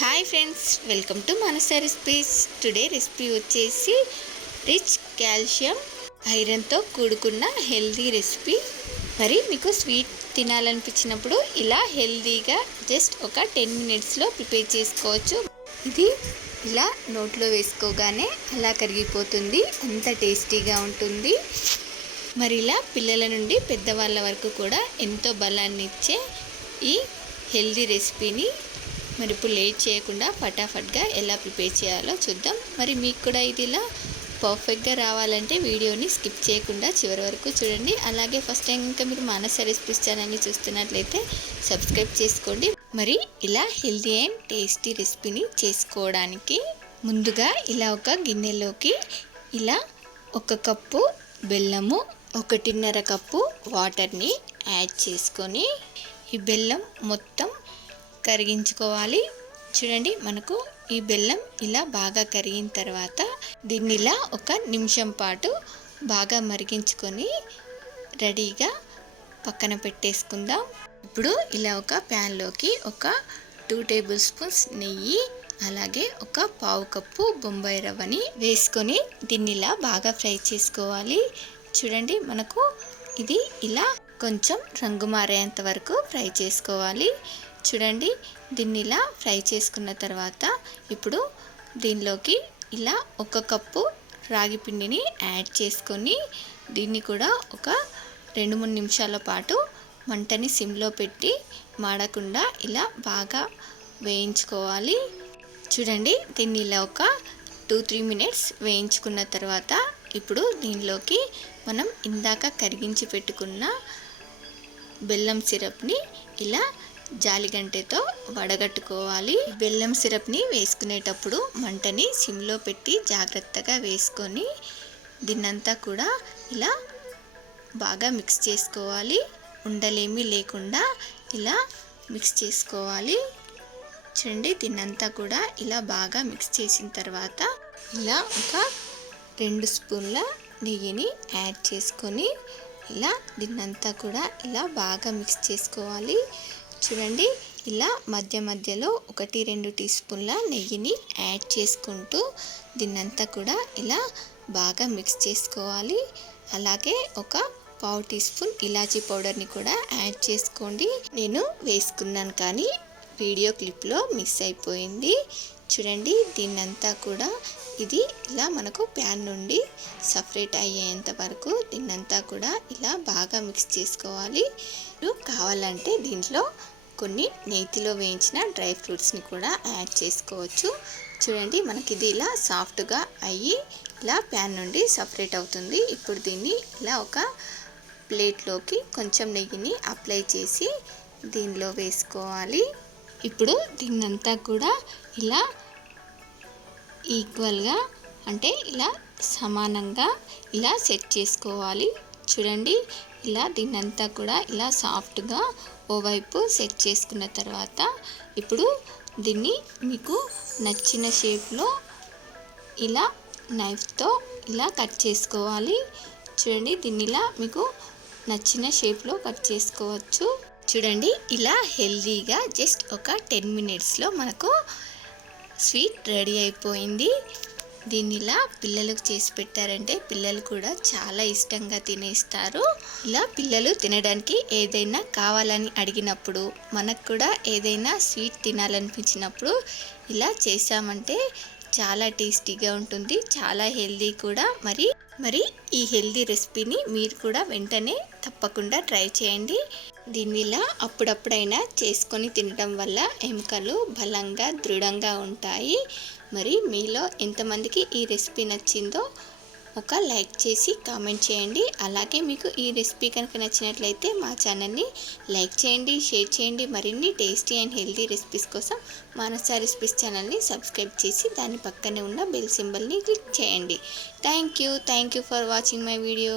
Hi friends, welcome to Manasa recipes. Today recipe వచ్చేసి rich calcium ఐరన్తో కూడుకున్న healthy recipe. మరి మీకు స్వీట్ తినాలనిపించినప్పుడు ఇలా హెల్దీగా జస్ట్ ఒక 10 మినిట్స్లో ప్రిపేర్ చేసుకోవచ్చు. ఇది ఇలా నోట్లో వేసుకోగానే అలా కరిగిపోతుంది, అంత టేస్టీగా ఉంటుంది. మరి ఇలా పిల్లల నుండి పెద్దవాళ్ళ వరకు కూడా ఎంతో బలాన్ని ఇచ్చే ఈ హెల్దీ రెసిపీని మరి ఇప్పుడు లేట్ చేయకుండా ఫటాఫట్గా ఎలా ప్రిపేర్ చేయాలో చూద్దాం. మరి మీకు కూడా ఇది ఇలా పర్ఫెక్ట్గా రావాలంటే వీడియోని స్కిప్ చేయకుండా చివరి వరకు చూడండి. అలాగే ఫస్ట్ టైం ఇంకా మీరు మనసా రెసిపీస్ ఛానల్ని చూస్తున్నట్లయితే సబ్స్క్రైబ్ చేసుకోండి. మరి ఇలా హెల్దీ అండ్ టేస్టీ రెసిపీని చేసుకోవడానికి ముందుగా ఇలా ఒక గిన్నెలోకి ఇలా 1 కప్పు బెల్లము, 1.5 కప్పు వాటర్ని యాడ్ చేసుకొని ఈ బెల్లం మొత్తం కరిగించుకోవాలి. చూడండి, మనకు ఈ బెల్లం ఇలా బాగా కరిగిన తర్వాత దీన్ని ఇలా 1 నిమిషం పాటు బాగా మరిగించుకొని రెడీగా పక్కన పెట్టేసుకుందాం. ఇప్పుడు ఇలా ఒక ప్యాన్లోకి 2 టేబుల్ స్పూన్స్ నెయ్యి, అలాగే 1/4 కప్పు బొంబాయి రవ్వని వేసుకొని దీన్ని ఇలా బాగా ఫ్రై చేసుకోవాలి. చూడండి, మనకు ఇది ఇలా కొంచెం రంగు మారేంత వరకు ఫ్రై చేసుకోవాలి. చూడండి, దీన్ని ఇలా ఫ్రై చేసుకున్న తర్వాత ఇప్పుడు దీనిలోకి ఇలా 1 కప్పు రాగి పిండిని యాడ్ చేసుకొని దీన్ని కూడా ఒక 2-3 నిమిషాల పాటు మంటని సిమ్లో పెట్టి మాడకుండా ఇలా బాగా వేయించుకోవాలి. చూడండి, దీన్ని ఇలా ఒక 2-3 మినిట్స్ వేయించుకున్న తర్వాత ఇప్పుడు దీనిలోకి మనం ఇందాక కరిగించి పెట్టుకున్న బెల్లం సిరప్ని ఇలా జాలిగంటెతో వడగట్టుకోవాలి. బెల్లం సిరప్ని వేసుకునేటప్పుడు మంటని సిమ్లో పెట్టి జాగ్రత్తగా వేసుకొని దీన్నంతా కూడా ఇలా బాగా మిక్స్ చేసుకోవాలి. ఉండలేమీ లేకుండా ఇలా మిక్స్ చేసుకోవాలి. చూడండి, దీన్నంతా కూడా ఇలా బాగా మిక్స్ చేసిన తర్వాత ఇలా ఒక 2 స్పూన్ల నెయ్యిని యాడ్ చేసుకొని ఇలా దీన్నంతా కూడా ఇలా బాగా మిక్స్ చేసుకోవాలి. చూడండి, ఇలా మధ్య మధ్యలో 1-2 టీ స్పూన్ల నెయ్యిని యాడ్ చేసుకుంటూ దీన్నంతా కూడా ఇలా బాగా మిక్స్ చేసుకోవాలి. అలాగే 1/4 టీ స్పూన్ ఇలాచీ పౌడర్ని కూడా యాడ్ చేసుకోండి. నేను వేసుకున్నాను కానీ వీడియో క్లిప్లో మిస్ అయిపోయింది. చూడండి, దీన్నంతా కూడా ఇది ఇలా మనకు ప్యాన్ నుండి సపరేట్ అయ్యేంత వరకు దీన్నంతా కూడా ఇలా బాగా మిక్స్ చేసుకోవాలి. మీరు కావాలంటే దీంట్లో కొన్ని నేతిలో వేయించిన డ్రై ఫ్రూట్స్ని కూడా యాడ్ చేసుకోవచ్చు. చూడండి, మనకి ఇది ఇలా సాఫ్ట్గా అయ్యి ఇలా ప్యాన్ నుండి సపరేట్ అవుతుంది. ఇప్పుడు దీన్ని ఇలా ఒక ప్లేట్లోకి కొంచెం నెయ్యిని అప్లై చేసి దీనిలో వేసుకోవాలి. ఇప్పుడు దీన్నంతా కూడా ఇలా ఈక్వల్గా అంటే ఇలా సమానంగా ఇలా సెట్ చేసుకోవాలి. చూడండి, ఇలా దీన్నంతా కూడా ఇలా సాఫ్ట్గా ఓవైపు సెట్ చేసుకున్న తర్వాత ఇప్పుడు దీన్ని మీకు నచ్చిన షేప్లో ఇలా నైఫ్తో ఇలా కట్ చేసుకోవాలి. చూడండి, దీన్ని ఇలా మీకు నచ్చిన షేప్లో కట్ చేసుకోవచ్చు. చూడండి, ఇలా హెల్దీగా జస్ట్ ఒక 10 మినిట్స్లో మనకు స్వీట్ రెడీ అయిపోయింది. దీన్ని ఇలా పిల్లలకు చేసి పెట్టారంటే పిల్లలు కూడా చాలా ఇష్టంగా తినేస్తారు. ఇలా పిల్లలు తినడానికి ఏదైనా కావాలని అడిగినప్పుడు, మనకు కూడా ఏదైనా స్వీట్ తినాలనిపించినప్పుడు ఇలా చేసామంటే చాలా టేస్టీగా ఉంటుంది, చాలా హెల్దీ కూడా. మరి ఈ హెల్దీ రెసిపీని మీరు కూడా వెంటనే తప్పకుండా ట్రై చేయండి. దీనివల్ల అప్పుడప్పుడైనా చేసుకొని తినడం వల్ల ఎముకలు బలంగా దృఢంగా ఉంటాయి. మరి మీలో ఎంతమందికి ఈ రెసిపీ నచ్చిందో ఒక లైక్ చేసి కామెంట్ చేయండి. అలాగే మీకు ఈ రెసిపీ కనుక నచ్చినట్లయితే మా ఛానల్ని లైక్ చేయండి, షేర్ చేయండి. మరిన్ని టేస్టీ అండ్ హెల్దీ రెసిపీస్ కోసం మనసా రెసిపీస్ ఛానల్ని సబ్స్క్రైబ్ చేసి దాని పక్కనే ఉన్న బెల్ సింబల్ని క్లిక్ చేయండి. Thank you for watching my video.